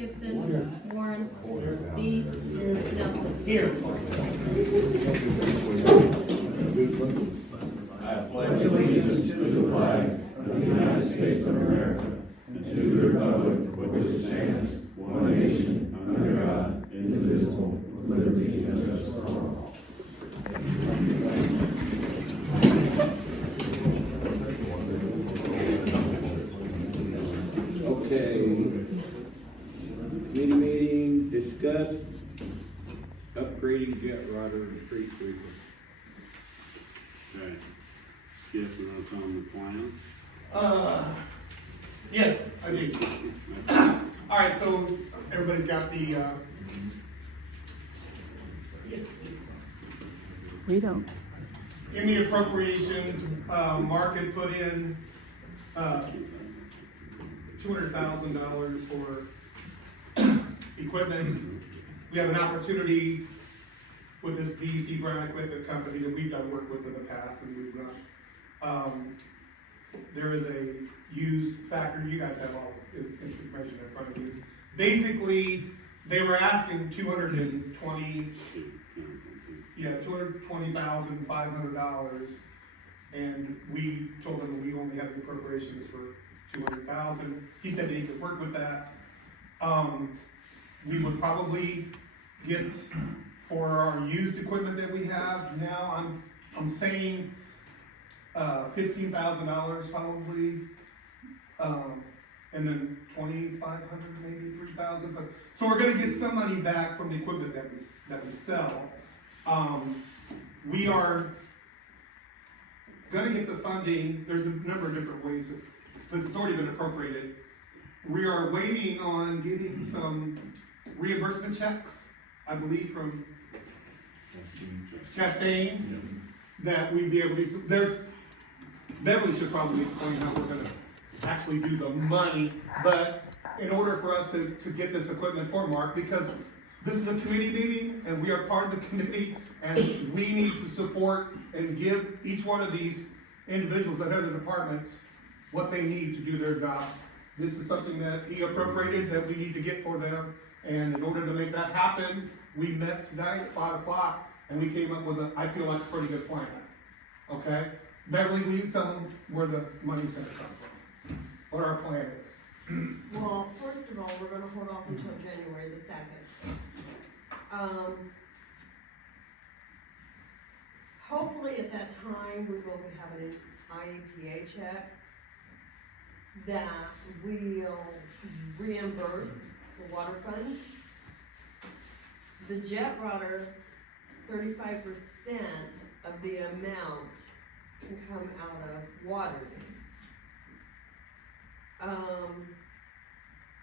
Gibson. Warren. Dees. Nelson. Here. I pledge allegiance to the flag of the United States of America and to the republic for which it stands, one nation, under God, indivisible, with liberty and justice for all. Okay. Meeting, discuss upgrading jet rider and street sweeper. Okay. Skip, you want to tell them the plan? Yes, I do. All right, so everybody's got the, We don't. in the appropriations, Mark had put in, $200,000 for equipment. We have an opportunity with this DC Brown Equipment Company that we've done work with in the past and we've run. There is a used factory, you guys have all the information in front of you. Basically, they were asking $220,500, and we told them we only have the appropriations for $200,000. He said that he could work with that. We would probably get, for our used equipment that we have now, I'm saying $15,000 probably, and then $2,500, maybe $3,000. So we're going to get some money back from the equipment that we sell. We are going to get the funding. There's a number of different ways. This has already been appropriated. We are waiting on getting some reimbursement checks, I believe, from Chastain, that we'd be able to. Beverly should probably explain how we're gonna actually do the money, but in order for us to get this equipment for Mark, because this is a committee meeting, and we are part of the committee, and we need to support and give each one of these individuals that other departments what they need to do their jobs. This is something that he appropriated that we need to get for them, and in order to make that happen, we met tonight at 5 o'clock, and we came up with I feel like a pretty good plan, okay? Beverly, will you tell them where the money's gonna come from? What our plan is? Well, first of all, we're gonna hold off until January the 2nd. Hopefully at that time, we will be having an IEPA check that will reimburse the water fund. The jet rotter, 35% of the amount can come out of water.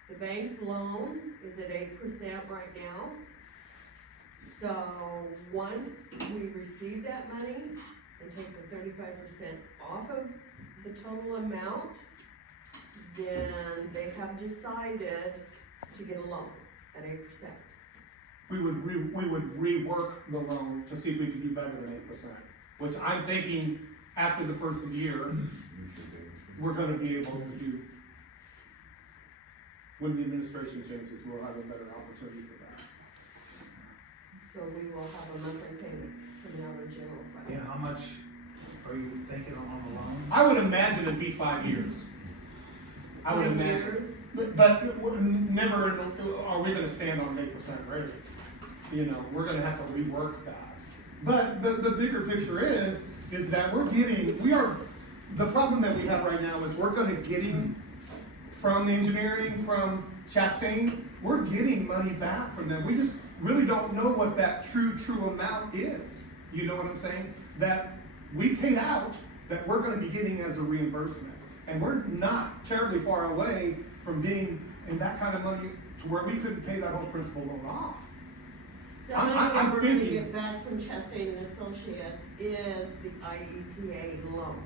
The bank loan is at 8% right now. So once we receive that money and take the 35% off of the total amount, then they have decided to get a loan at 8%. We would rework the loan to see if we could do better than 8%, which I'm thinking after the first of the year, we're gonna be able to do. When the administration changes, we'll have a better opportunity for that. So we will have a monthly payment coming out of general fund. Yeah, how much are you thinking on the loan? I would imagine it'd be 5 years. I would 5 imagine. years? But never are we gonna stand on 8% rate. You know, we're gonna have to rework that. But the bigger picture is that the problem that we have right now is we're getting from the engineering, from Chastain, we're getting money back from them. We just really don't know what that true amount is. You know what I'm saying? That we paid out, that we're gonna be getting as a reimbursement. And we're not terribly far away from being in that kind of money to where we couldn't pay that whole principal loan off. The money that I'm we're gonna thinking- get back from Chastain and Associates is the IEPA loan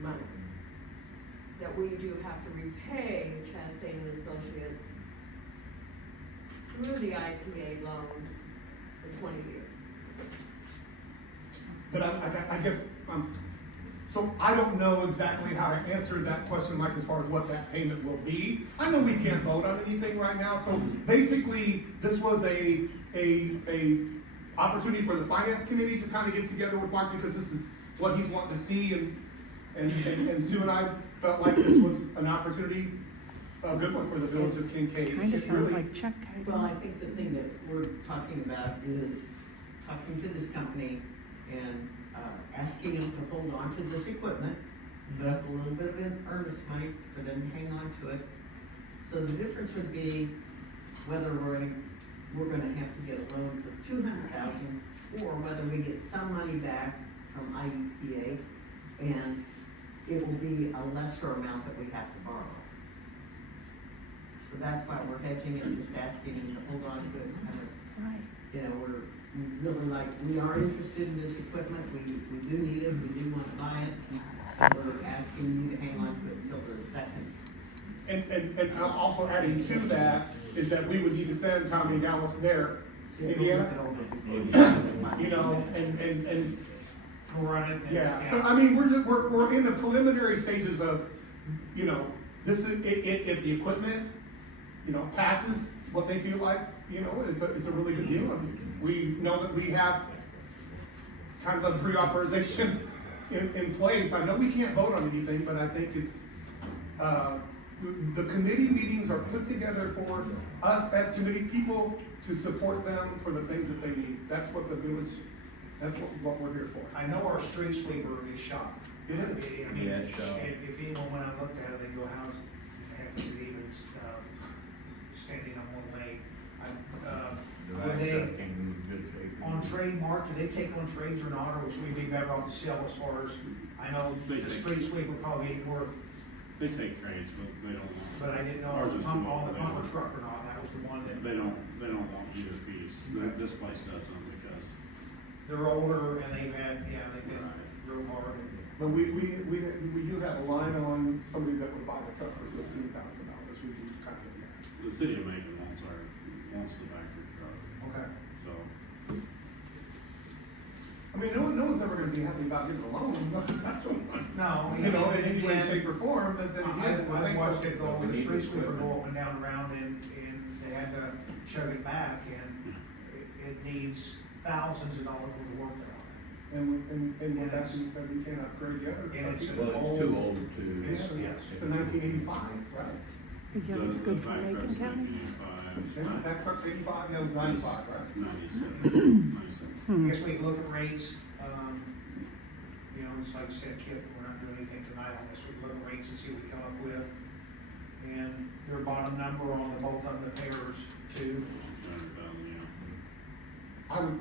money that we do have to repay Chastain and Associates through the IEPA loan for 20 years. But I guess, So I don't know exactly how to answer that question, like as far as what that payment will be. I know we can't vote on anything right now, so basically, this was a opportunity for the finance committee to kind of get together with Mark, because this is what he's wanting to see, and Sue and I felt like this was an opportunity, a good one for the village of Kincaid. Kind of It's sounds really- like Chuck. Well, I think the thing that we're talking about is talking to this company and, asking them to hold on to this equipment, put up a little bit of an earnest money for them to hang on to it. So the difference would be whether we're gonna have to get a loan for $200,000, or whether we get some money back from IEPA, and it will be a lesser amount that we have to borrow. So that's why we're hedging it, just asking them to hold on to it, kind of, Right. you know, we are interested in this equipment, we do need it, we do want to buy it. We're asking you to hang on to it until the second. And also adding to that is that we would need to send Tommy and Dallas there, Indiana, you know, and Run it. and- yeah, so I mean, we're in the preliminary stages of, you know, this is, if the equipment, you know, passes what they feel like, you know, it's a really good deal. I mean, we know that we have kind of a pre-authorization in place. I know we can't vote on anything, but I think it's, the committee meetings are put together for us as committee people to support them for the things that they need. That's what the village, that's what we're here for. I know our street sweeper is shot. It is. I mean, Yeah, it's shot. if anyone went and looked at it, they go, how's it even, standing on one leg? Would they, on trademark, do they take on trades or not, or should we be better off to sell as far as, I know They the take- street sweeper probably ain't worth, They take trades, but they don't want. but I didn't know Ours on is the pump, too on the old. pumper truck or not, that was the one that, They don't want either piece. This place doesn't because. they're older and they've been real hard. But we do have a line on somebody that would buy the truck for $15,000. We do kind of, The city of Macon wants the factory truck, Okay. so. I mean, no one's ever gonna be happy about getting a loan. No, You know, in any way, again, shape, or form, but then again. I watched it go, the street sweeper go up and down around and they had to chug it back and it needs thousands of dollars worth of work done on it. And with that being said, we cannot upgrade the other. And it's truck. Well, it's too old to. Yes, yes. It's a 1985, right? Yeah, that's the good for fact Macon truck's County. 85. That truck's 85, no, it's 95, right? 97. I guess we can look at rates, you know, it's like I said, Kip, we're not doing anything tonight on this, we can look at rates and see what we come up with. And their bottom number on the both of the pairs too. I would,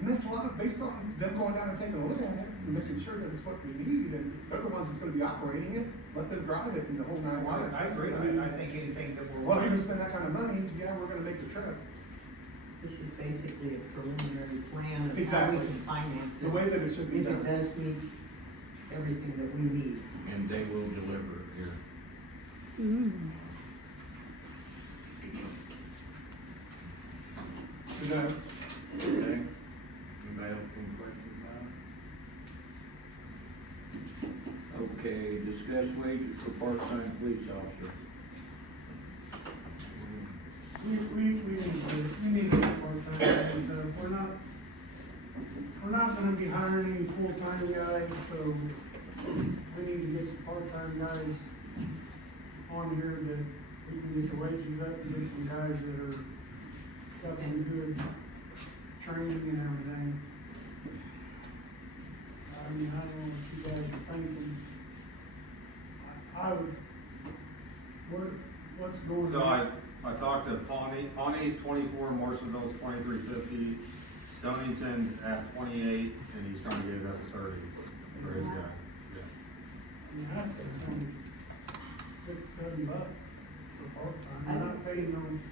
and that's a lot of, based on them going down and taking a look at it, and making sure that it's what we need, and they're the ones that's gonna be operating it, let them drive it, and the whole nine yards. I agree, I think anything that we're. Well, you're gonna spend that kind of money, yeah, we're gonna make the trip. This is basically a preliminary plan of how Exactly. we can finance it. The way that it should be If done. it does meet everything that we need. And they will deliver here. Mm. Is that- Okay? Anybody else have any questions about it? Okay, discuss wages for part-time police officer. We need to get part-time guys, we're not gonna be hiring any full-time guys, so we need to get some part-time guys on here that we can get the wages up and get some guys that are, got some good training and everything. I mean, I don't know what you guys are thinking. I would, what's going on? So I talked to Pawnee's 24, Morrisonville's 23.50, Stonington's at 28, and he's trying to get it up to 30 for his guy. Yeah. I mean, that's only $6-7 for part-time, we're not paying them.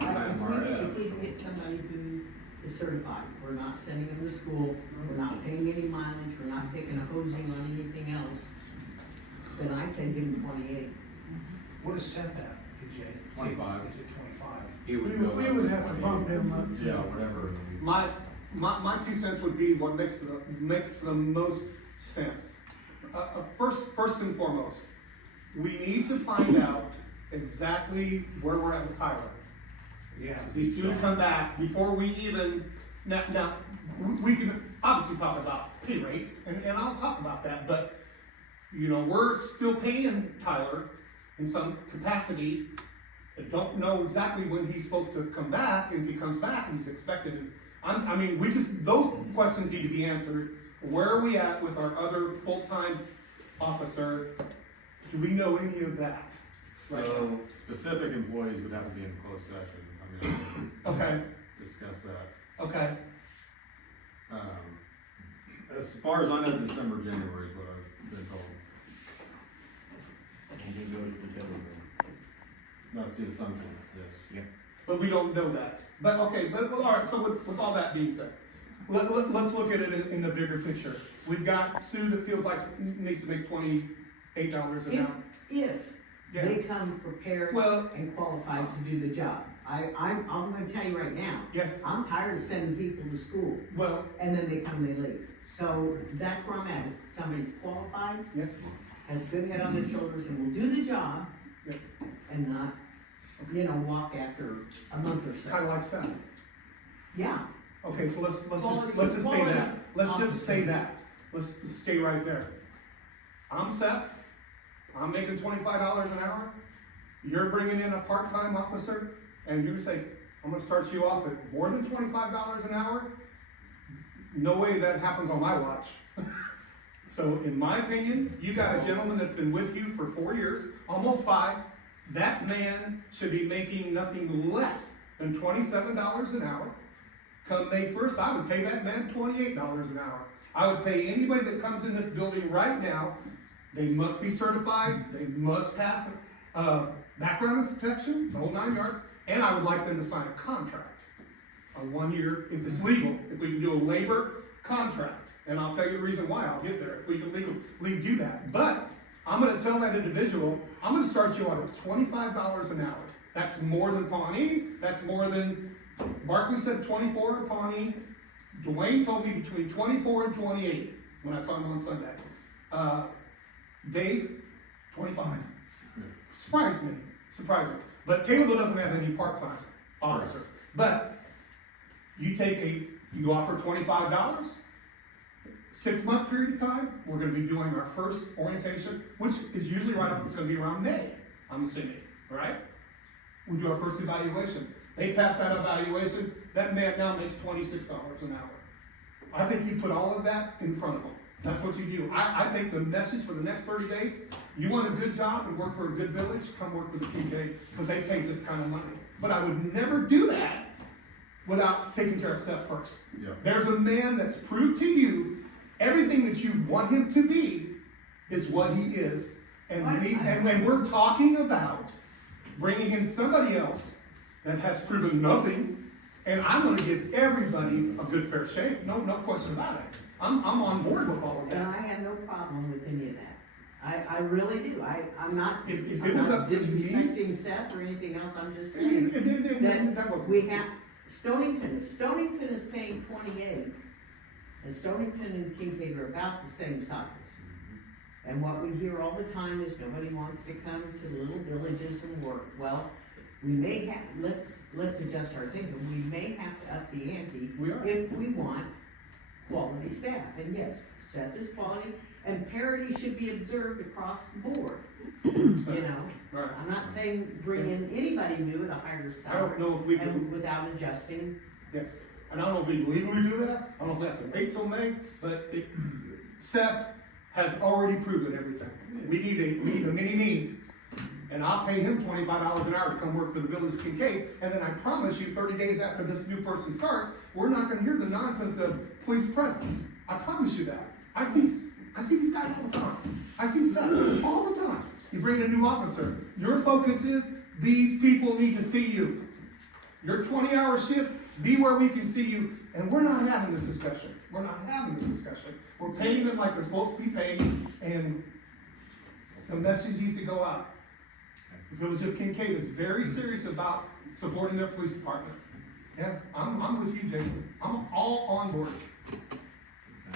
If we can get somebody who is certified, we're not sending them to school, we're not paying any mileage, we're not taking a hosing on anything else, then I say give them 28. What is set that, Jay? 25. Is it 25? He We would go would up have to bump them up. Yeah, whatever. my 2 cents would be what makes the most sense. First and foremost, we need to find out exactly where we're at with Tyler. Yeah. He's due to come back before we even, now, we can obviously talk about pay rates, and I'll talk about that, but, you know, we're still paying Tyler in some capacity. I don't know exactly when he's supposed to come back, and if he comes back, he's expected. Those questions need to be answered. Where are we at with our other full-time officer? Do we know any of that? Right. So specific employees would have to be in closed session. I mean, Okay, discuss that. okay, As far as I know, December, January is what I've been told. And it goes to Delaware. That's the assumption, yes. but we don't know that. But, okay, but, all right, so with all that being said, let's look at it in the bigger picture. We've got Sue that feels like needs to make $28 an hour. If Yeah. they come prepared Well- and qualified to do the job. I'm gonna tell you right now. Yes. I'm tired of sending people to school, Well, and then they come, they leave. So that's where I'm at. If somebody's qualified, yes, has a good head on their shoulders, and will do the job, yeah, and not, walk after a month or kind so. of like Seth. Yeah, Okay, so let's Quality- just say quality that. Let's just officer. say that. Let's stay right there. I'm Seth. I'm making $25 an hour. You're bringing in a part-time officer, and you say, I'm gonna start you off at more than $25 an hour? No way that happens on my watch. So in my opinion, you got a gentleman that's been with you for 4 years, almost 5. That man should be making nothing less than $27 an hour. Come May 1st, I would pay that man $28 an hour. I would pay anybody that comes in this building right now, they must be certified, they must pass background inspection, the whole 9 yards, and I would like them to sign a contract. A 1 year, if it's legal, if we can do a labor contract. And I'll tell you the reason why, I'll get there, if we can legally do that. But I'm gonna tell that individual, I'm gonna start you out at $25 an hour. That's more than Pawnee, that's more than, Barkley said 24 at Pawnee. Dwayne told me between 24 and 28 when I saw him on Sunday. Dave, 25. Surprised me. But Taylorville doesn't have any part-time officers. But you offer $25, 6-month period of time, we're gonna be doing our first orientation, which is usually it's gonna be around May, I'm assuming, all right? We do our first evaluation. They pass that evaluation, that man now makes $26 an hour. I think you put all of that in front of them. That's what you do. I think the message for the next 30 days, you want a good job and work for a good village, come work for the Kincaid, because they pay this kind of money. But I would never do that without taking care of Seth first. Yeah. There's a man that's proved to you everything that you want him to be is what he is. And when we're talking about bringing in somebody else that has proven nothing, and I'm gonna give everybody a good fair shake, no question about it. I'm on board with all of and that. I have no problem with any of that. I really do. I'm not, If it I'm was not up to me- disrespecting Seth or anything else, I'm just saying. And that wasn't. We have, Stonington is paying 28, and Stonington and Kincaid are about the same size. And what we hear all the time is nobody wants to come to the little villages and work. Well, we may have, let's adjust our thinking, we may have to up the ante We are. if we want quality staff. And yes, Seth is quality, and parity should be observed across the board, Right. I'm not saying bring in anybody new at a higher I don't salary know if we can. and without adjusting. Yes, and I don't know if we legally do that, I don't know if we have to wait till May, but Seth has already proven everything. We need a mini-me, and I'll pay him $25 an hour to come work for the village of Kincaid, and then I promise you, 30 days after this new person starts, we're not gonna hear the nonsense of police presence. I promise you that. I see these guys all the time. I see stuff all the time. You bring in a new officer, your focus is, these people need to see you. Your 20-hour shift, be where we can see you, and we're not having this discussion. We're paying them like they're supposed to be paid, and the message needs to go out. The village of Kincaid is very serious about supporting their police department. Yeah, I'm with you, Jason. I'm all on board.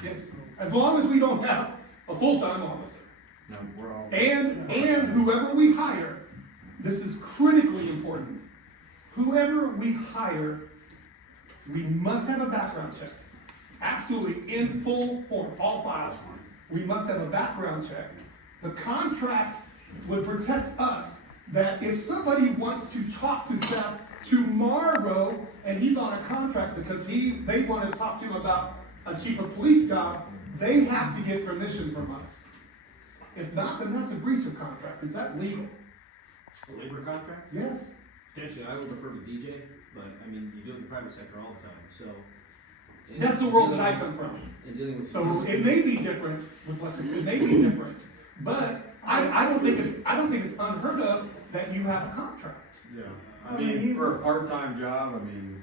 Yes, as long as we don't have a full-time officer. No, we're all. And whoever we hire, this is critically important. Whoever we hire, we must have a background check. Absolutely, in full form, all files. We must have a background check. The contract would protect us that if somebody wants to talk to Seth tomorrow and he's on a contract because they want to talk to him about a chief of police job, they have to get permission from us. If not, then that's a breach of contract. Is that legal? A labor contract? Yes. Potentially, I will defer to DJ, but I mean, you do it in the private sector all the time, so. and That's the world that dealing I come from. with- And dealing with. So it may be different with Lexington, it may be different, but I don't think it's unheard of that you have a contract. Yeah, I mean, for a part-time job, I mean,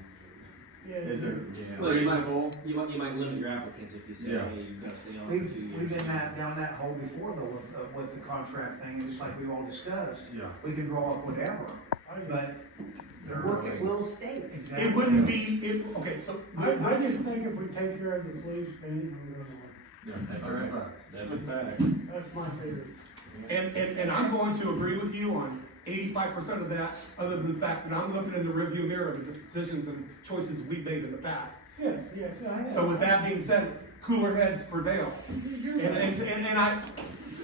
Yeah. is it Yeah. Well, reasonable? You might limit your applicants if you say, Yeah. hey, you've gotta stay on We've, for 2 years. we've been down that hole before though with the contract thing, just like we all discussed. Yeah. We can draw up whatever, but The they're. work at will state. Exactly. It wouldn't be, okay, so. I just think if we take care of the police, then I'm going Yeah, That's that's a right. fact. That's a fact. to, that's my favorite. And I'm going to agree with you on 85% of that, other than the fact that I'm looking in the rearview mirror of the decisions and choices we've made in the past. Yes, I have. So with that being said, cooler heads prevail. And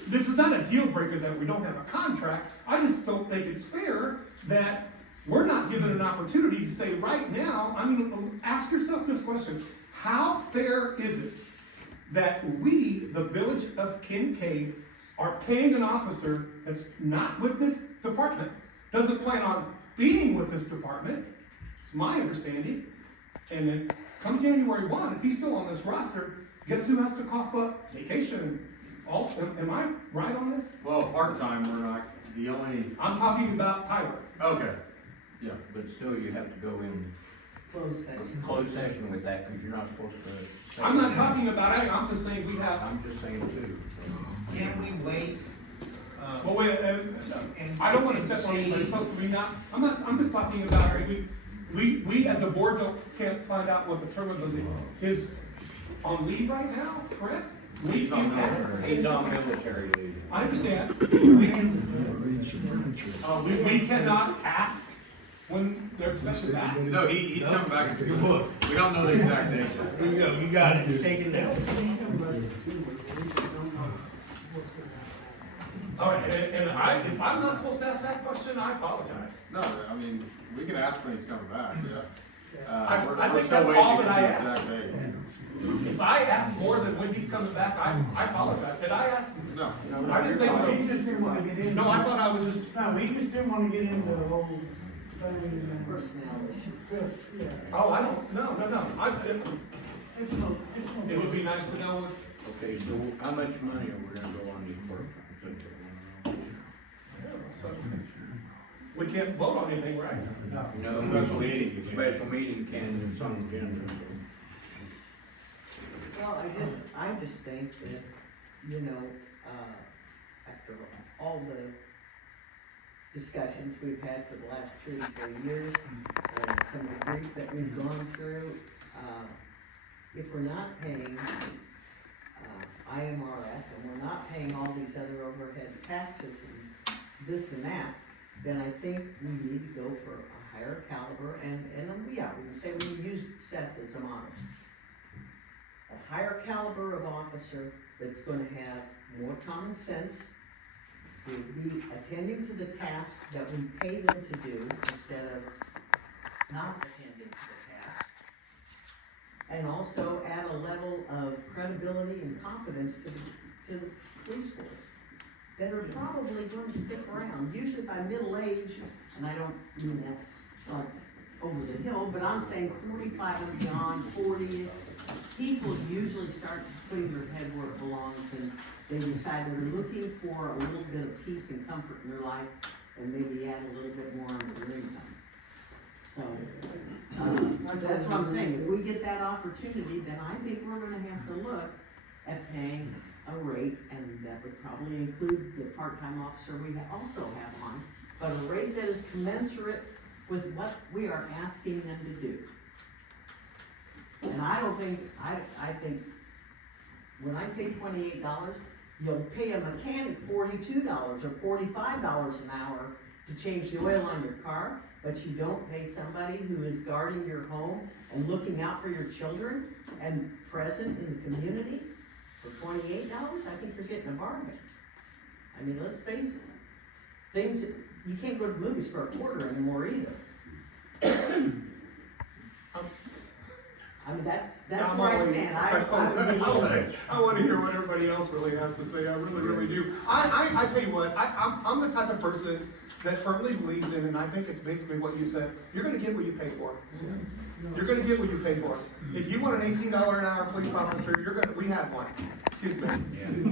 this is not a deal breaker that we don't have a contract. I just don't think it's fair that we're not given an opportunity to say right now, I mean, ask yourself this question. How fair is it that we, the village of Kincaid, are paying an officer that's not with this department, doesn't plan on being with this department, it's my understanding, and then come January 1, if he's still on this roster, guess who has to cough up vacation and all, am I right on this? Well, part-time, we're not, the only, I'm talking about Tyler. okay, yeah. But still, you have to go in Closed section. closed session with that, because you're not supposed to. say I'm not anything. talking about ag, I'm just saying we have, I'm just saying too. Can we wait? well, wait, I don't wanna step on anybody, so I'm just talking about, we as a board can't find out what the term of the, is on leave right now, correct? We He's on can't ask. military. He's on military leave. I understand. We cannot ask when they're expected back. No, he's coming back. We don't know the exact date. There you go, you got it, it's taken down. All right, and if I'm not supposed to ask that question, I apologize. No, I mean, we can ask when he's coming back, yeah. I We're think still that's waiting all to that I get the asked. exact date. If I ask more than when he's coming back, I apologize. Did I ask? No. I didn't think We so. just didn't wanna get into. No, I thought I was just, No, we just didn't wanna get into the whole thing. Personnel issue. Yeah, oh, I don't, no. it's no, It would be nice to know if, Okay, so how much money are we gonna go on these part-time? so, we can't vote on anything, right? No, Special meeting. Special meeting can, it's on the agenda. Well, I just think that, you know, after all the discussions we've had for the last 2 or 3 years, and some of the grief that we've gone through, if we're not paying, IMRF, and we're not paying all these other overhead taxes and this and that, then I think we need to go for a higher caliber, and yeah, we can say we use Seth as a model. A higher caliber of officer that's gonna have more common sense, will be attending to the tasks that we pay them to do instead of not attending to the tasks. And also add a level of credibility and confidence to the police force that are probably going to stick around, usually by middle age, and I don't mean that like over the hill, but I'm saying 45 and beyond, 40, people usually start putting their head where it belongs, and they decide they're looking for a little bit of peace and comfort in their life, and maybe add a little bit more onto their income. So, that's what I'm saying, if we get that opportunity, then I think we're gonna have to look at paying a rate, and that would probably include the part-time officer we also have on, but a rate that is commensurate with what we are asking them to do. And I don't think, I think, when I say $28, you'll pay a mechanic $42 or $45 an hour to change the oil on your car, but you don't pay somebody who is guarding your home and looking out for your children and present in the community for $28, I think you're getting a bargain. I mean, let's face it, things, you can't go to the movies for a quarter anymore either. I mean, that's I'm where I only- stand. I want to hear what everybody else really has to say, I really do. I tell you what, I'm the type of person that firmly believes in, and I think it's basically what you said, you're gonna get what you pay for. You're gonna get what you pay for. If you want an $18 an hour police officer, we have one, excuse me.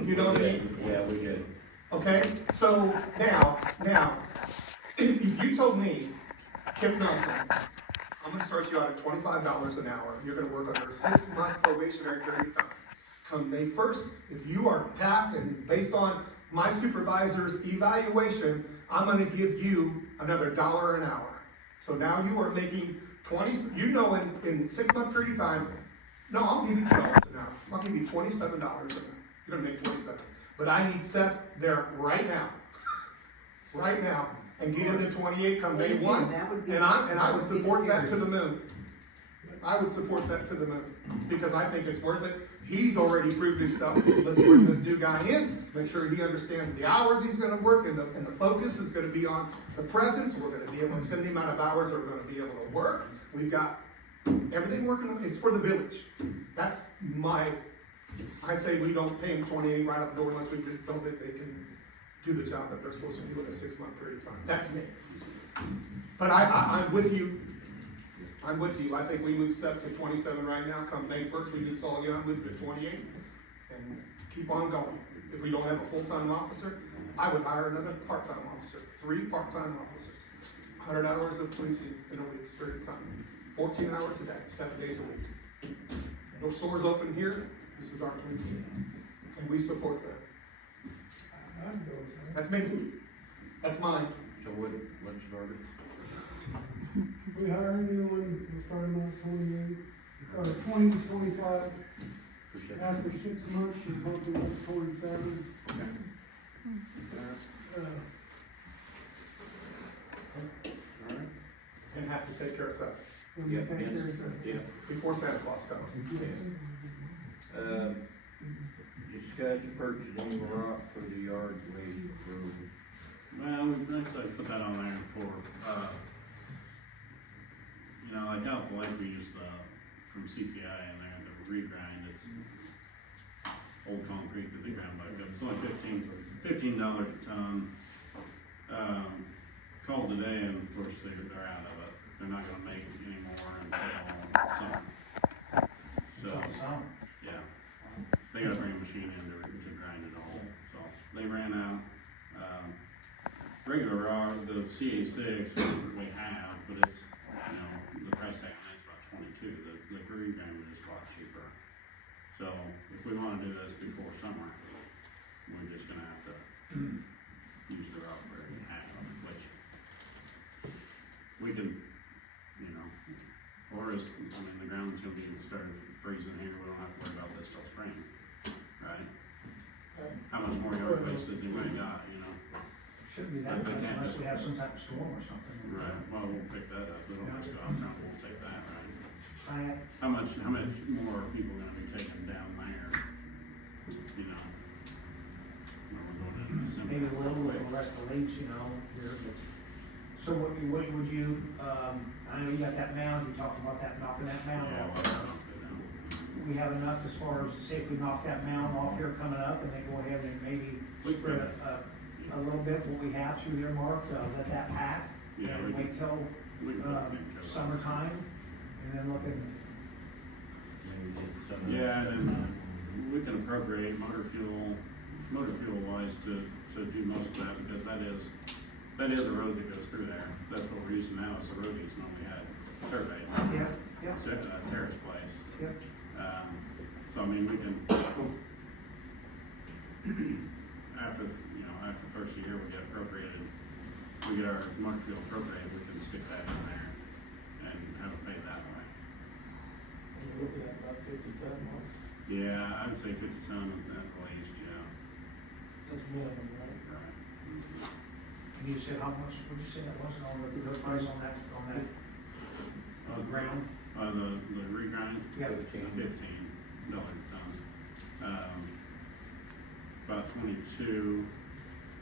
You know what I mean? Yeah, we did. Okay, so now, if you told me, Kim Nelson, I'm gonna start you out at $25 an hour, you're gonna work under a 6-month probationary period of time. Come May 1st, if you are passed and based on my supervisor's evaluation, I'm gonna give you another $1 an hour. So now you are making in 6-month period of time, no, I'll give you $2 an hour. I'll give you $27 an hour. You're gonna make 27. But I need Seth there right now, and get him to 28 come May 1. And I would support that to the moon. I would support that to the moon, because I think it's worth it. He's already proved himself. Let's bring this new guy in, make sure he understands the hours he's gonna work, and the focus is gonna be on the presence. We're gonna be able to send the amount of hours that we're gonna be able to work. We've got everything working, it's for the village. That's I say we don't pay them 28 right out the door unless we just don't think they can do the job that they're supposed to do in a 6-month period of time. That's me. But I'm with you. I'm with you. I think we move Seth to 27 right now. Come May 1st, we move Saul Young, move to 28, and keep on going. If we don't have a full-time officer, I would hire another part-time officer, 3 part-time officers, 100 hours of policing in a week's period of time, 14 hours a day, 7 days a week. No stores open here. This is our policing, and we support that. That's me. That's mine. So what's your order? We hire a new one, we start him at 28, or 20 to 25. After 6 months, we bump him up to 27. And have to take care of stuff And we take care of that. Yeah. before Santa Claus comes. Discuss purchasing rock for the yard waste program. Well, we actually put that on there for, like out the lake, we used, from CCI in there, the regrind, it's old concrete that they ground back up, it's only $15 a ton. Called today, and of course, they're out of it, they're not gonna make it anymore until summer. So, yeah, they gotta bring a machine in to grind it all, so they ran out. Regular rock, the CA6 we have, but it's, the price tag on it's about 22, the green grinder is a lot cheaper. So, if we wanna do this before summer, we're just gonna have to use the rock we already have, which we can, or is, the ground's gonna be starting freezing here, we don't have to worry about this till spring, right? How much more yard waste does anybody got, Shouldn't be that much unless we have some type of storm or something. Right, well, we'll pick that up, we don't have to go out front, we'll take that, right? I, How much more are people gonna be taking down there? When we're going into December? maybe a little with the rest of the leaves, here, but, so what would you, I know you got that mound, you talked about that, knocking that mound Yeah, off. well, I don't know. We have enough as far as, say, if we knock that mound off here coming up, and then go ahead and maybe spread a little bit what we have through there, Mark, let that pack. Yeah, And we wait till, we can put it in. summertime, and then look at, Maybe get some. Yeah, and we can appropriate motor fuel wise to do most of that, because that is a road that goes through there. That's what we're using now, is the road he's normally had surveyed. yeah, It's at Terrace Place. yeah. So I mean, we can, after the first year, we get appropriated, we get our motor fuel appropriated, we can stick that in there and have it paid that way. Look at Yeah, I would say 50 ton at least, yeah. That's minimum, right? Right. And you said how much, what'd you say that was on the price on that ground? The regrind? Yeah. 15 dollars a ton. About 22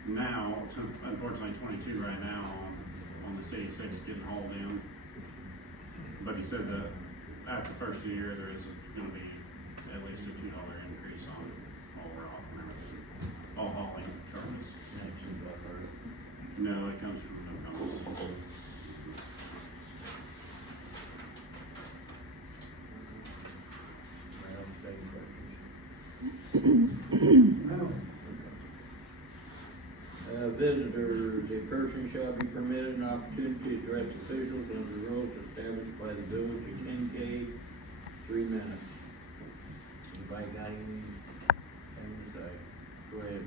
now, unfortunately 22 right now on the C6 getting hauled in. But he said that after the first year, there is gonna be at least a $2 increase on all rock and everything, all hauling charges. No, it comes from no company. Visitors, a person shall be permitted an opportunity to address officials under the rules established by the village of Kincaid, 3 minutes. Anybody got anything to say? Go ahead,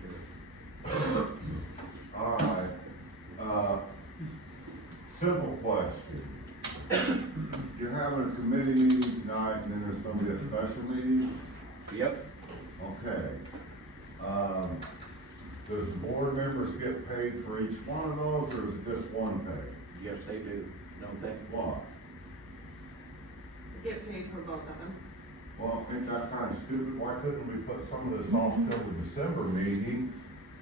Joe. All right, simple question. You're having a committee meeting tonight, and then there's gonna be a special meeting? Yep. Okay. Does the board members get paid for each one of those, or is it just one pay? Yes, they do. Don't they? Why? Get paid for both of them. Well, ain't that kind of stupid? Why couldn't we put some of this off till the December meeting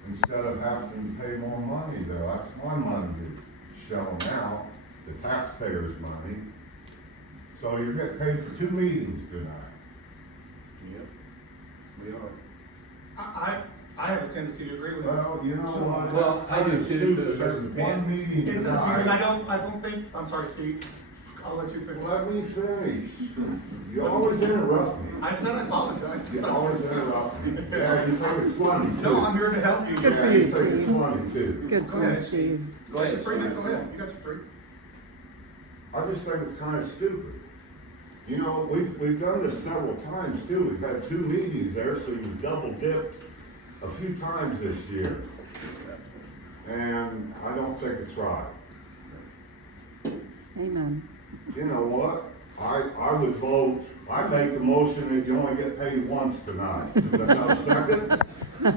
instead of having to pay more money though? That's one money you're shelling out, the taxpayers' money. So you're getting paid for 2 meetings tonight. Yep. We are. I have a tendency to agree with you. Well, you know So, what? well, That's I do kinda too, stupid. to a There's certain one extent. meeting Because tonight. I don't think, I'm sorry, Steve, I'll let you finish. Let me finish. You always interrupt me. I said I apologize. You always interrupt me. Yeah, you think it's funny too. No, I'm here to help you. Good for Yeah, you, you think it's Steve. funny too. Good Go for you, ahead. Steve. Go ahead. You're free, man, go ahead, you got your free. I just think it's kind of stupid. You know, we've done this several times too. We've had 2 meetings there, so you've double dipped a few times this year. And I don't think it's right. Amen. You know what? I would vote, I make the motion that you only get paid once tonight. Is that not a second?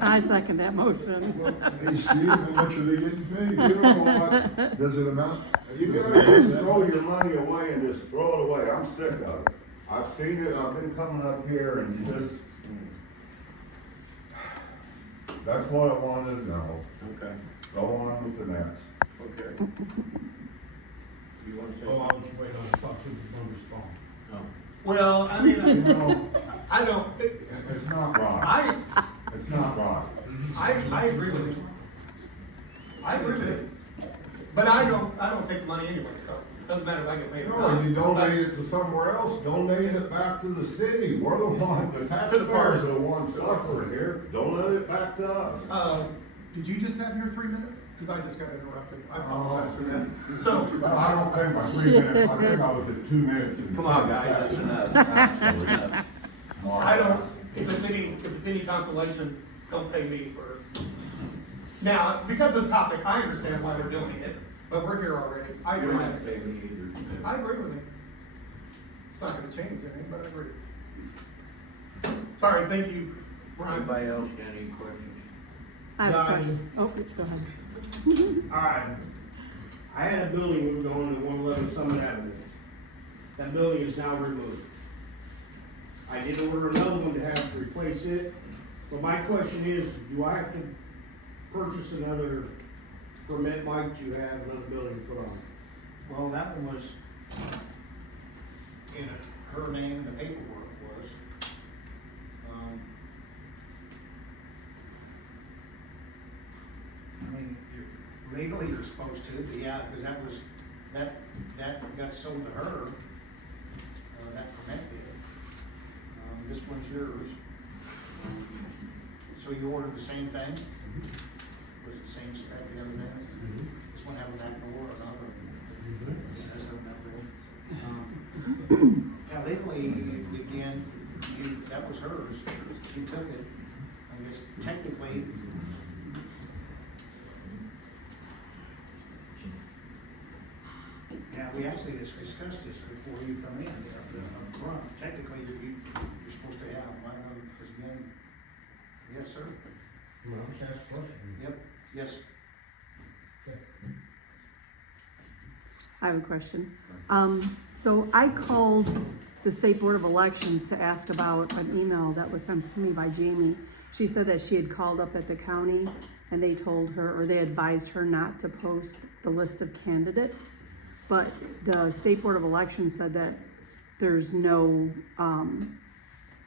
I second that motion. Hey Steve, how much are they getting paid? You know what? Does it amount? You gotta just throw your money away and just throw it away. I'm sick of it. I've seen it, I've been coming up here and just. That's what I wanted to know. Okay. Go on with the next. Okay. You want to say? Oh, I was waiting on, I thought he was gonna respond. No. Well, I mean, You know, I don't, it's not right. It's not right. I agree with you. I agree with you. But I don't take the money anyway, so it doesn't matter if I get paid or No, not. you donate it to somewhere else, donate it back to the city. We're the ones, the taxpayers are the ones suffering here. Donate it back to us. Did you just have your 3 minutes? Because I just got interrupted. I apologize for that. So, Well, I don't think my 3 minutes, I think I was at 2 minutes and. Come on, guys, that's enough. I don't, if it's any consolation, don't pay me for. Now, because of the topic, I understand why they're doing it, but we're here already. I You agree don't have to with pay it. me either. I agree with it. It's not gonna change anything, but I agree. Sorry, thank you, Brian. Anybody else got any questions? I have a Yeah, I question. Oh, go ahead. All right. I had a building moved on to 111 Summit Avenue. That building is now removed. I did order another one to have to replace it, but my question is, do I have to purchase another permit like to have another building put on? Well, that one was in her name, the paperwork was. I mean, legally you're supposed to, but yeah, because that got sold to her, that permit did. This one's yours. So you ordered the same thing? Was it the same spec and everything? This one have a back door or not? It has a back door. Yeah, legally, again, that was hers. She took it. I guess technically, yeah, we actually just discussed this before you come in, up front. Technically, you're supposed to have one of them, because again, yes, sir. Well, I'm just asking a question. Yep, yes. I have a question. So I called the State Board of Elections to ask about an email that was sent to me by Jamie. She said that she had called up at the county and they told her, or they advised her not to post the list of candidates. But the State Board of Elections said that there's no,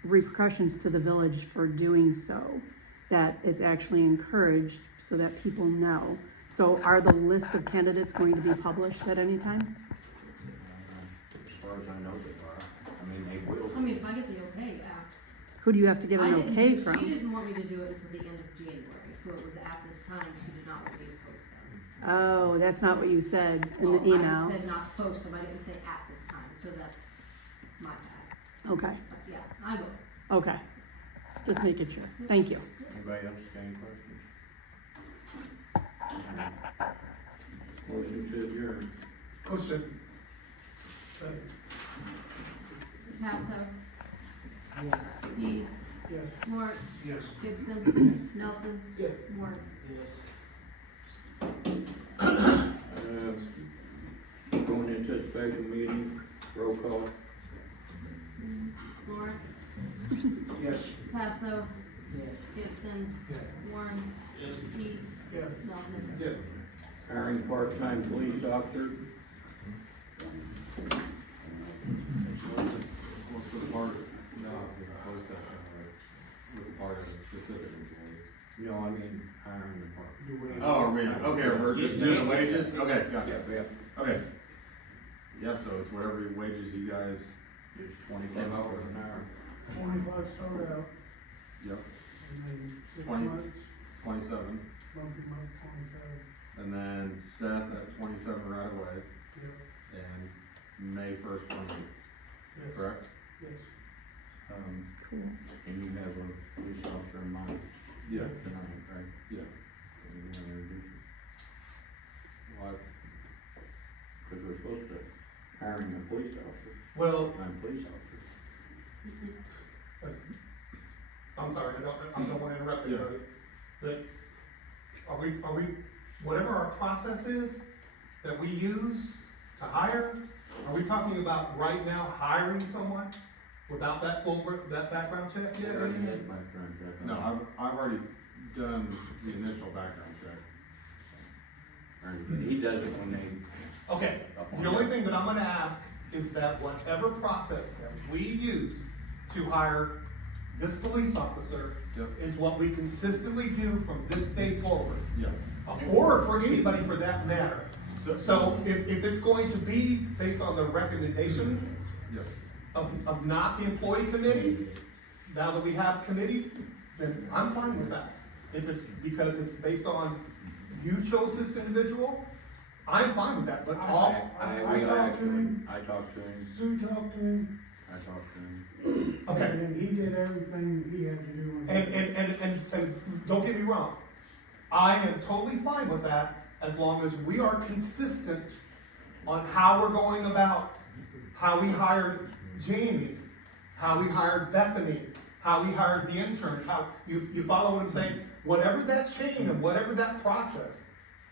repercussions to the village for doing so, that it's actually encouraged so that people know. So are the list of candidates going to be published at any time? As far as I know, they are. I mean, they will. I mean, if I get the okay, yeah. Who do you have to get I an didn't- okay She from? didn't want me to do it until the end of January, so it was at this time, she did not want me to post them. Oh, that's not what you said in the Well, I email. just said not to post them, I didn't say at this time, so that's my bad, Okay, but yeah, I will. okay. Just making sure. Thank you. Anybody else got any questions? Motion to adjourn. Motion. Passo. Dees. Yes. Morris. Yes. Gibson. Nelson. Yes. Warren. Going into a special meeting, roll call. Lawrence. Yes. Passo. Gibson. Yes. Warren. Dees. Yes. Nelson. Yes. Hiring part-time police officer. What's the part, no, closed session, with the part of the specific employee? No, I mean, hiring the part. Oh, okay, we're just doing the wages, okay, gotcha. Yeah. Okay. Yeah, so it's whatever wages you guys, it's $25 an hour. 25 start out, Yep, and then 6 20. months, 27, month to month, 27. and then Seth at 27 right away, Yep. and May 1st, 28, Yes. correct? Yes. Cool. And you have a police officer in mind Yeah. tonight, right? Yeah. What? Cause we're supposed to hiring a police officer, Well, I'm a police officer. I'm sorry, I don't want to interrupt Yeah. anybody, but are we, whatever our process is that we use to hire, are we talking about right now hiring someone without that that background check You yet? already had background check. No, I've already done the initial background check. He does it when they. Okay, the only thing that I'm gonna ask is that whatever process that we use to hire this police officer Yep. is what we consistently do from this day forward. Yeah. Or for anybody for that matter. So if it's going to be based on the recommendations Yes. of not the employee committee, now that we have committee, then I'm fine with that. If it's because it's based on you chose this individual, I'm fine with that, but all, I we talked to him, I talked to him, Sue talked to him, I talked to him. okay. and then he did everything he had to do. on it. And don't get me wrong, I am totally fine with that as long as we are consistent on how we're going about, how we hired Jamie, how we hired Bethany, how we hired the interns, how, you follow what I'm saying? Whatever that chain and whatever that process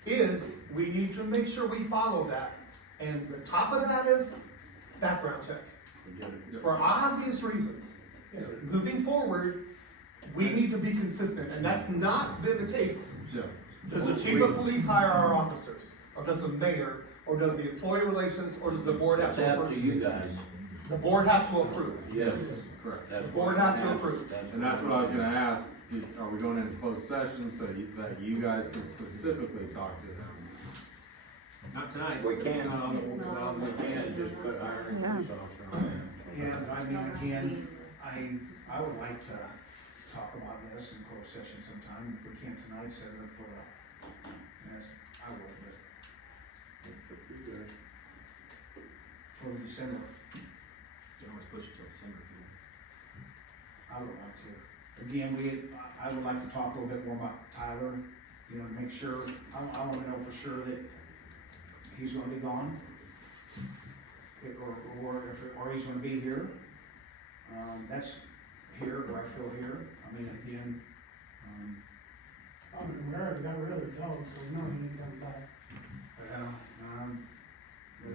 is, we need to make sure we follow that. And the top of that is background check. We did it. For obvious reasons. Moving forward, we need to be consistent, and that's not been the case. Yeah. Does the chief of police hire our officers? Or does the mayor? Or does the employee relations, or does the board have It's to up to approve? you guys. The board has to approve. Yes. Correct. That's Board has to approve. And that's what I was gonna ask, are we going into closed session so that you guys can specifically talk to them? Not tonight. We can. It's not on the, It's it's not not on on the- the. We can just put hiring a police officer on there. Yeah, but I mean, again, I would like to talk about this in closed session sometime, if we can't tonight, set it up for the, yes, I would, but for December, You can always push it till December if you want. I would like to. Again, I would like to talk a little bit more about Tyler, you know, to make sure, I wanna know for sure that he's gonna be gone. or he's gonna be here. That's here, or I feel here. I mean, again, I mean, we already got rid of the dog, so no, he ain't coming back.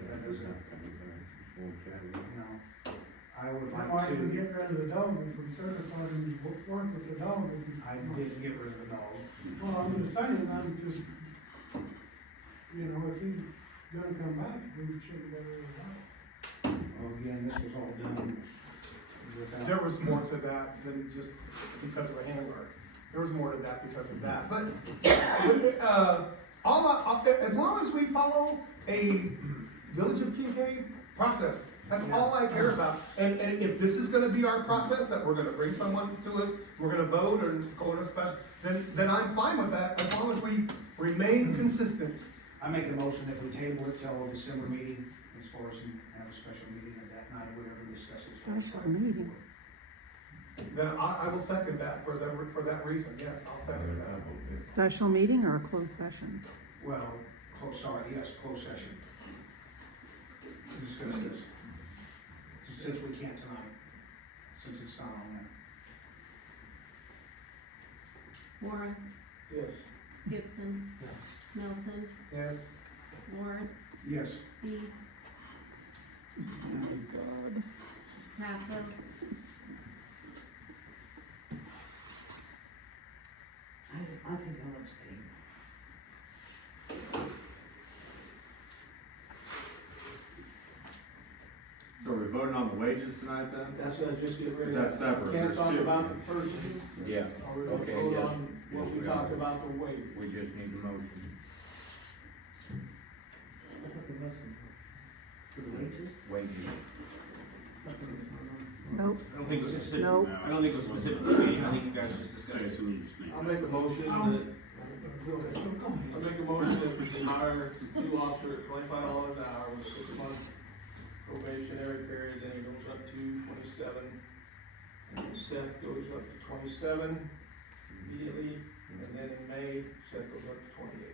that doesn't, I would Why like did we to, get rid of the dog if we certified him to work with the dog? I didn't get rid of the dog. Well, I'm just saying, I'm just, you know, if he's gonna come back, we should get rid of the dog. Well, again, this was all done without. There was more to that than just because of a handler. There was more to that because of that. But, as long as we follow a Village of Kincaid process, that's all I care about. And if this is gonna be our process, that we're gonna bring someone to us, we're gonna vote or go in a special, then I'm fine with that, as long as we remain consistent. I make a motion that we table it till December meeting, as far as have a special meeting at that night, or whatever, discuss it. Special meeting. Then I will second that for that reason, yes, I'll second that. Special meeting or a closed session? Well, close session. To discuss this. Since we can't tonight, since it's not on there. Warren, Yes. Gibson, Nelson, Yes. Lawrence, Yes. Dees, Passo, I think I'll abstain. So we're voting on the wages tonight then? That's what I was just getting ready. Is that separate? Can't There's talk two. about the person, Yeah, or we're gonna okay, vote yes. on what Yes, we we talked are. about the wage. We just need the motion. For the wages? Wages. Nope. I don't think it was specific, Nope. I don't think it was specifically me, I think you guys just discussed it. Okay, so we just need. I'll make a motion that, I'll make a motion that we can hire two officers at $25 an hour with 6 months probationary period, then it goes up to 27. And then Seth goes up to 27 immediately, and then in May, Seth goes up to 28.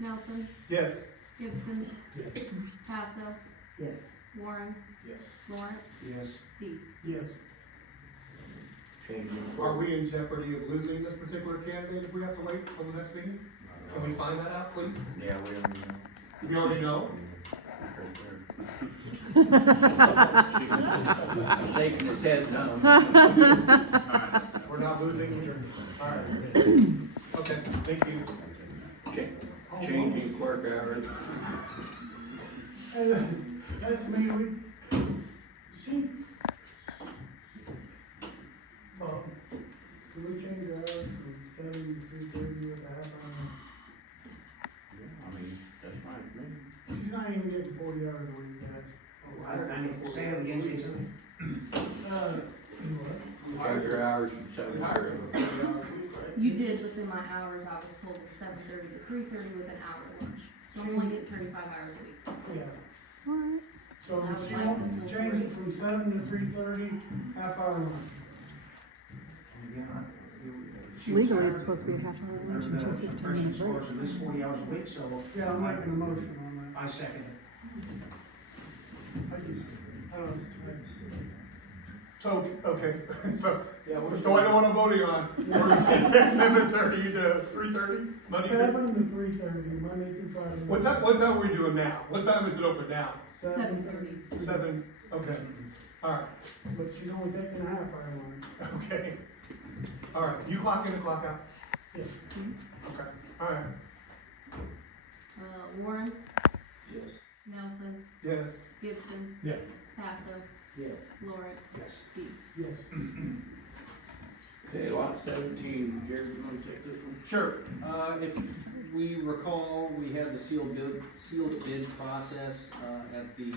Nelson, Yes. Gibson, Passo, Yes. Warren, Yes. Lawrence, Yes. Dees. Yes. Changing. Are we in jeopardy of losing this particular candidate if we have to wait till the next meeting? Can we find that out, please? Yeah, we don't know. We already know? Shaking his head no. We're not losing, all right. Okay, thank you. Changing clerk hours. That's me, she, well, can we change the hours from 7 to 3:30 with a half hour? I mean, that's fine with me. She's not even getting 40 hours a week, guys. Say it again, Jason. What? Change your hours from 7 to 3. You did within my hours, I was told 7:30 to 3:30 with an hour lunch. So I'm only getting 35 hours a week. Yeah. Alright. So she won't change it from 7 to 3:30, half hour lunch. Legally, it's supposed to be a half hour lunch and 2 15-minute As far breaks. as this 40 hours a week, so. Yeah, I'm making a motion on that. I second it. So, okay, so, Yeah, so I know what I'm voting on. We're saying 7:30 to 3:30, Monday through. 7 to 3:30, Monday through Friday. What time are we doing now? What time is it open now? 7:30. 7, okay, all right, But she's only taking a half hour lunch. okay. All right, you clock in and clock out? Yes. Okay, all right, Warren, Yes. Nelson, yes. Gibson. Yeah. Passo, Yes. Lawrence, Yes. Dees. Yes. Okay, lot 17, Jerry, you wanna take this one? Sure. If we recall, we had the sealed bid process, at the,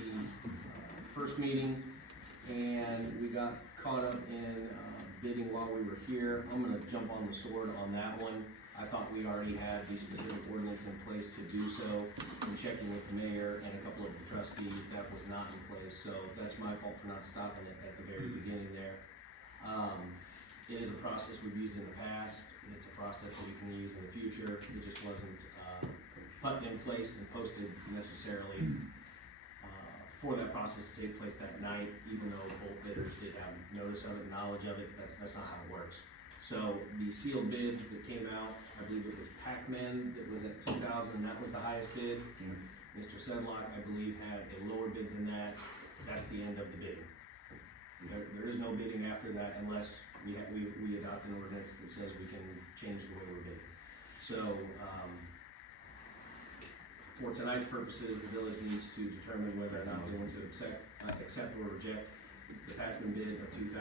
first meeting, and we got caught up in, bidding while we were here. I'm gonna jump on the sword on that one. I thought we already had the specific ordinance in place to do so. In checking with the mayor and a couple of the trustees, that was not in place, so that's my fault for not stopping it at the very beginning there. It is a process we've used in the past, it's a process that we can use in the future, it just wasn't, put in place and posted necessarily for that process to take place that night, even though both bidders did have notice of it, knowledge of it. That's not how it works. So the sealed bids that came out, I believe it was Pac-Man that was at 2,000, that was the highest bid. Mr. Sedlock, I believe, had a lower bid than that. That's the end of the bidding. There is no bidding after that unless we adopt an ordinance that says we can change the way we're bidding. So, for tonight's purposes, the village needs to determine whether or not they want to accept or reject the Pac-Man bid of 2,000.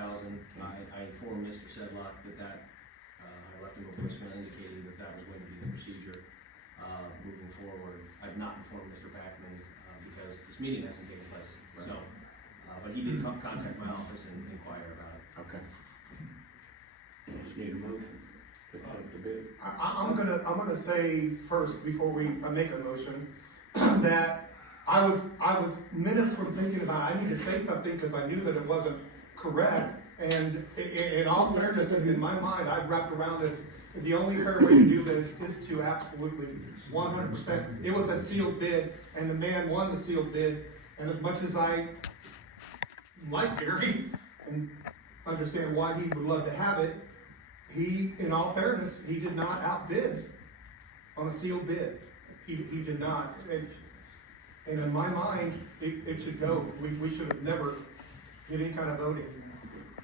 I informed Mr. Sedlock that I left him a voicemail indicating that was going to be the procedure moving forward. I've not informed Mr. Pac-Man because this meeting hasn't taken place. Right. So, but he did contact my office and inquire about it. Okay. Just need a motion to accept the bid. I'm gonna say first, before I make a motion, that I was minutes from thinking about, I need to say something, because I knew that it wasn't correct, and in all fairness, in my mind, I've wrapped around this, the only fair way to do this is to absolutely 100%, it was a sealed bid, and the man won the sealed bid, and as much as I like Gary, and understand why he would love to have it, he, in all fairness, he did not outbid on a sealed bid. He did not. And in my mind, it should go. We should have never did any kind of voting.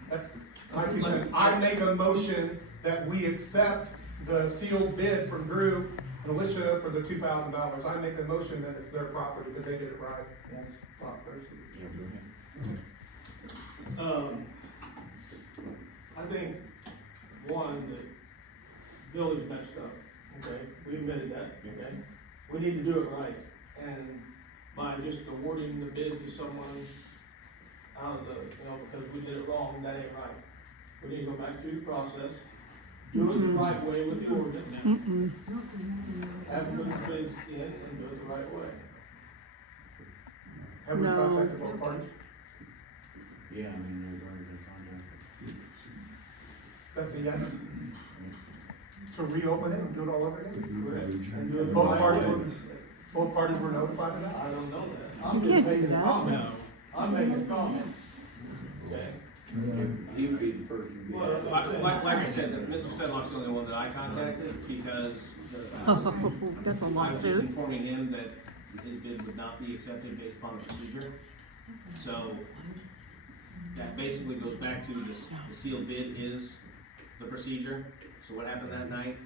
That's my 2 cents. I make a motion that we accept the sealed bid from Drew and Alicia for the $2,000. I make a motion that it's their property because they did it right. Yes, Bob, first. Yeah, go ahead. I think, one, that Billy messed up, okay? We admitted that, okay? We need to do it right, and by just awarding the bid to someone out of the, because we did it wrong, that ain't right. We need to go back through the process, do it the right way with the ordinance. Have them put the bids in and do it the right way. Have we No. contacted both parties? Yeah, I mean, they've already been contacted. That's a yes. To reopen it and do it all over again? Correct. And do it the Both right parties way. both parties were notified of that? I don't know that. You I'm just can't do making a that. comment. I'm making a comment. Okay? He'd be the person. Well, Like I said, Mr. Sedlock's the only one that I contacted because That's a I was just lawsuit. informing him that his bid would not be accepted based upon the procedure. So that basically goes back to the sealed bid is the procedure. So what happened that night,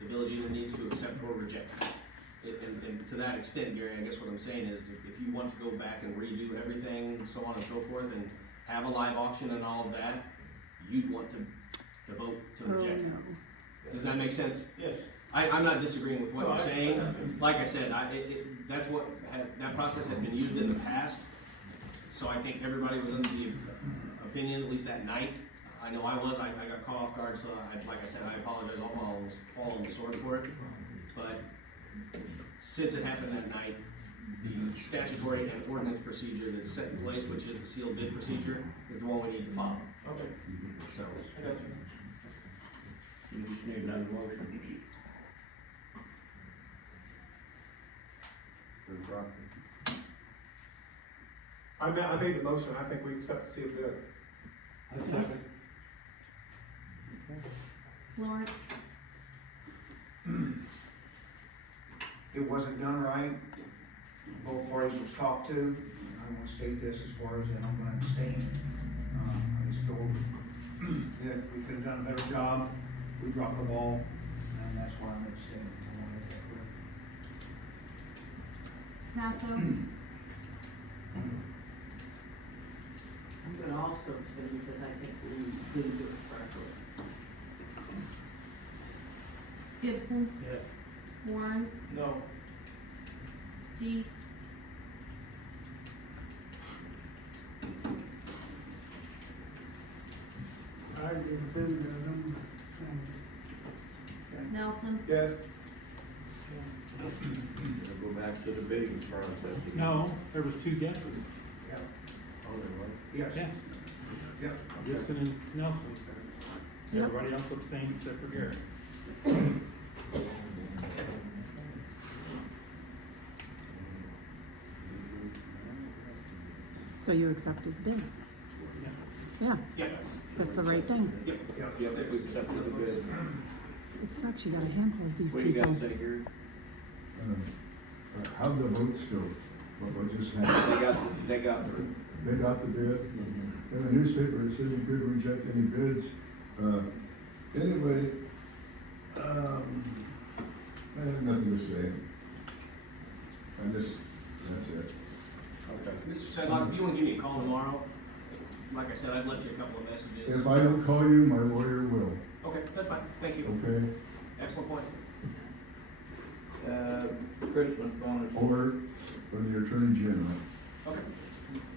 the village either needs to accept or reject. And to that extent, Gary, I guess what I'm saying is if you want to go back and redo everything, so on and so forth, and have a live auction and all of that, you'd want to vote to Oh, reject. no. Does that make sense? Yes. I'm not disagreeing with what No, you're saying. Like I said, that's what, that process had been used in the past. So I think everybody was under the opinion, at least that night. I know I was, I got caught off guard, so like I said, I apologize, I'll fall on the sword for it. But since it happened that night, the statutory and ordinance procedure that's set in place, which is the sealed bid procedure, is the one we need to follow. Okay. So, I got you. You just need another motion. For the property. I made the motion, I think we accept the sealed bid. Yes. Lawrence, It wasn't done right. Both parties was talked to. I want to state this as far as, and I'm going to abstain. I was told that we could have done a better job. We dropped the ball, and that's why I'm abstaining. I want to make that clear. Passo, I'm gonna also say because I think we didn't do it correctly. Gibson, Yes. Warren, No. Dees, I give them the number. Nelson, Yes. We'll go back to the bidding process. No, there was 2 guesses. Yeah. Oh, there was? Yes. Yeah, Yeah. Gibson and Nelson. Yep. Everybody else abstained except for Garrett. So you accept his bid? Yeah, that's the right thing. Yep, we accepted the bid. It sucks, you gotta handhold these What do you people. gotta say here? How'd the votes go? What just happened? They got through. They got the bid. In the newspaper, it said you could reject any bids. Anyway, I have nothing to say. That's it. Okay. Mr. Sedlock, if you wanna give me a call tomorrow, like I said, I've left you a couple of messages. If I don't call you, my lawyer will, Okay, that's fine, thank you. okay? Excellent point. Christmas bonus. Or the Attorney General. Okay,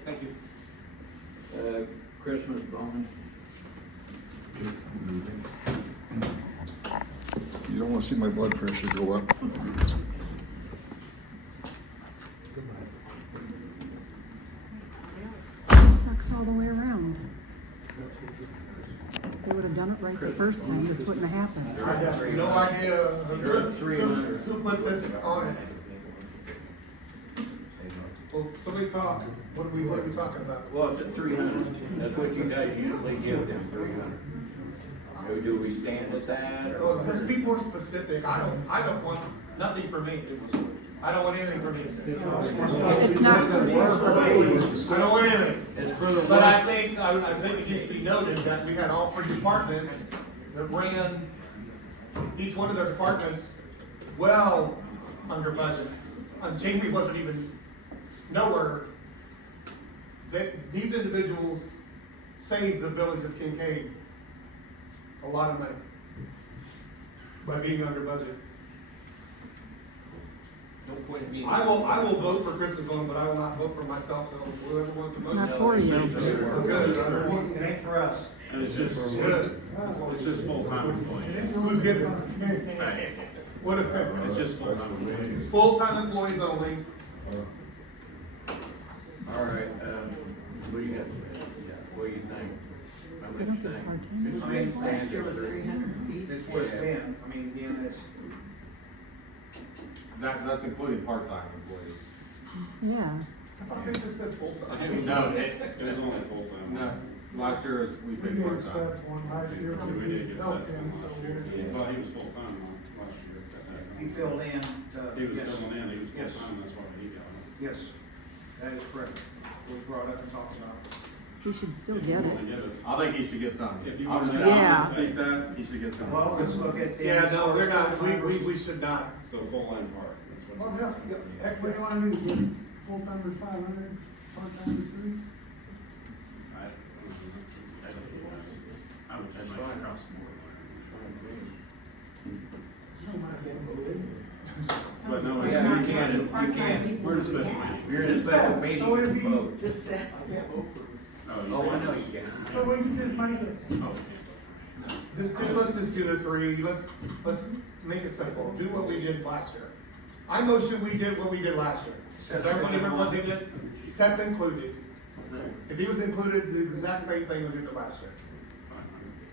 thank you. Christmas bonus. You don't wanna see my blood pressure go up. Sucks all the way around. They would have done it right the first time, this wouldn't have happened. I have no idea You're at 300. who put this on it. Well, somebody talk, what are we talking about? Well, it's at 300. That's what you guys usually give them, 300. Do we stand at that or? Well, let's be more specific, I don't want, nothing for me. I don't want anything for me. It's not for me. I don't want anything. It's for the. But I think it needs to be noted that we had all three departments that ran each one of their departments well under budget. Jamie wasn't even nowhere. These individuals saved the village of Kincaid a lot of money by being under budget. No point in being. I will vote for Christmas loan, but I will not vote for myself, so whoever wants to vote. It's not for you. Good. It ain't for us. And it's just, Good. it's just full-time employees. Who's getting it? What if, It's just full-time employees. full-time employees only, All right, what do you got? What do you think? How much you think? It's been Last year was standard. 300 feet. That's what it's been. I mean, again, that's, That's including part-time employees. Yeah, I thought they just said full-time. No, It was only full-time. no, last year we We paid did part-time. accept one last year. We did get Helped that. him, so we're- Well, he was full-time last year. he filled in, He was yes. filling in, he was Yes. full-time, that's why he got it. Yes, that is correct. It was brought up and talked about. he should still If you get wanna it. get it. I think he should get something. If you I'll wanna- just Yeah. speak that, he should get something. Well, let's look at the. Yeah, no, they're not, we should not. So full-time part, that's Oh, what. yeah, heck, what do you wanna do, give full-timers 500, part-timers 3? I would say like across the board. But no, it's, Yeah, you you can't, you can't, can't. we're in a special meeting. You're in a special meeting, So it'd you be- can vote. Just said. Oh, you Oh, I can. know you can. So we can just make it, Oh, Let's just do the three, let's make it simple, do what we did last year. I motion we did what we did last year. Does everybody remember what they did? Seth included. If he was included, the exact same thing we did last year.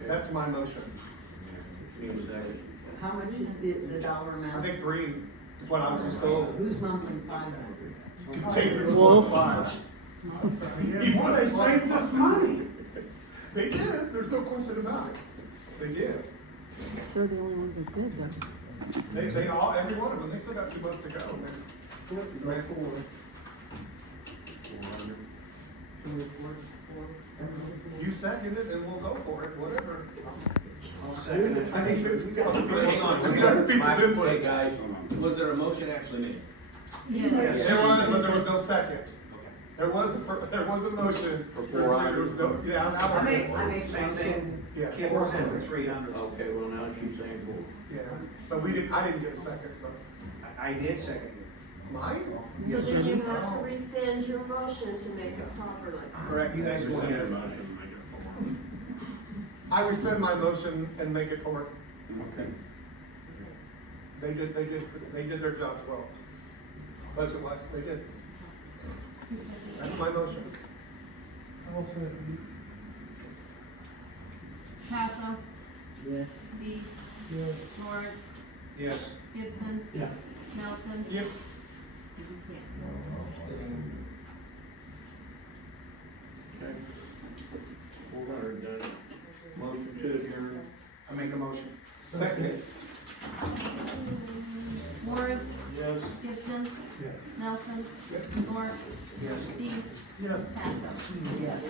That's my motion. How much is the dollar I amount? think three is what I was just told. Who's mumbling 500? Jason's one of five. He well, they saved us money. They did, there's no question about it. They did. They're the only ones that did though. They all, every one of them, they still got 2 months to go. You second it and we'll go for it, whatever. I'll second it. I think we got other Hang on, we got other people's Hey, input. guys, Was there a motion actually made? Yes. There was, but there was no second. There was a motion. For 400. There was no, yeah, I made same thing. Yeah. Kid was in for 300. okay, well, now she's saying four. Yeah, but I didn't get a second, so. I did second it. Mine? So then you have to rescind your motion to make it properly. Correct, you guys go ahead. Motion, make it full. I rescind my motion and make it for, Okay. they did their jobs well. Budget wise, they did. That's my motion. I'll say it. Passo, Yes. Dees, Yes. Lawrence, Yes. Gibson. Yeah. Nelson. Yep. And Buchanan. Nelson. Lawrence. Yes. Dees. Yes. Passo. Yes.